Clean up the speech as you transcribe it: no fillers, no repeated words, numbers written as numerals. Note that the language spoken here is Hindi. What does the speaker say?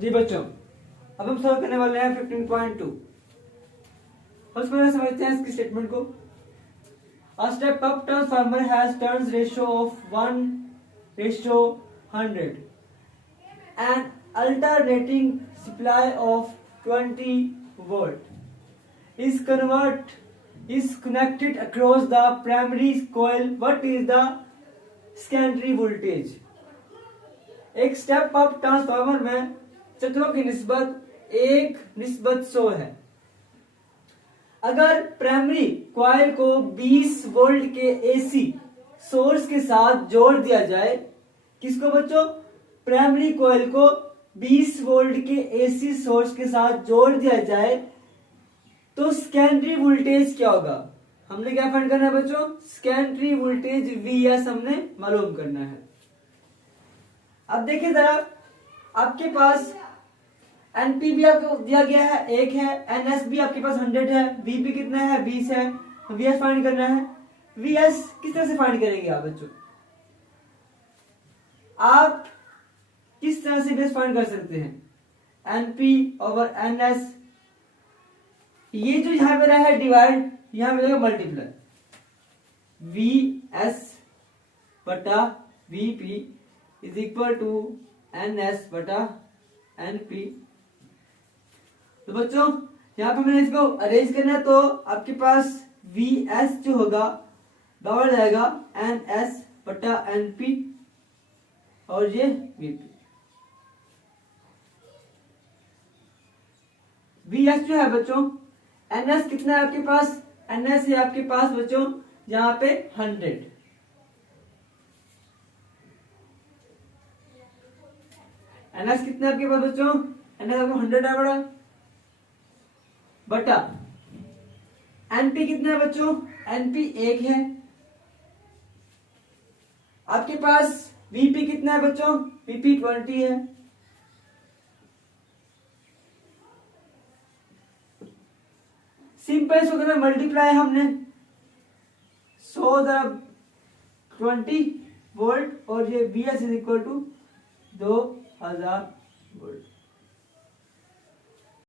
जी बच्चों, अब हम सॉल्व करने वाले हैं 15.2। फर्स्ट में समझते हैं इसकी स्टेटमेंट को। A step up transformer has turns ratio of 1:100. An alternating supply of 20 volt is connected across the primary coil. What is the secondary voltage? एक स्टेप अप ट्रांसफार्मर में तत्वों की निस्बत 1:100 है। अगर प्राइमरी कॉइल को 20 वोल्ट के एसी सोर्स के साथ जोड़ दिया जाए, किसको बच्चों? प्राइमरी कॉइल को 20 वोल्ट के एसी सोर्स के साथ जोड़ दिया जाए तो सेकेंडरी वोल्टेज क्या होगा? हमने क्या फाइंड करना है बच्चों? सेकेंडरी वोल्टेज Vs हमने मालूम करना है। अब देखिए जरा, आपके पास एनपी भी आपको दिया गया है 1 है, एनएस भी आपके पास 100 है, वीपी कितना है? 20 है। वीएस फाइंड करना है। वीएस किस तरह से फाइंड करेंगे आप बच्चों? आप किस तरह से वीएस फाइंड कर सकते हैं? एनपी ओवर एनएस, ये जो यहां पे रहा है डिवाइड, यहां पे मल्टीप्लाई, वीएस बटा VP is equal to NS बटा एनपी। तो बच्चों यहां पे मैंने इसको अरेंज करना है, तो आपके पास Vs जो होगा बराबर जाएगा NS बटा NP और ये Vp। Vs जो है बच्चों, NS कितना है आपके पास? NS है आपके पास बच्चों यहाँ पे 100। NS कितना है आपके पास बच्चों? NS आपको 100 है बड़ा, बटा NP कितना है बच्चों? NP 1 है। आपके पास VP कितना है बच्चों? VP 20 है। सिंपल इसको करना, मल्टीप्लाई हमने 100 20 वोल्ट और ये Vs is equal to 2000 volt.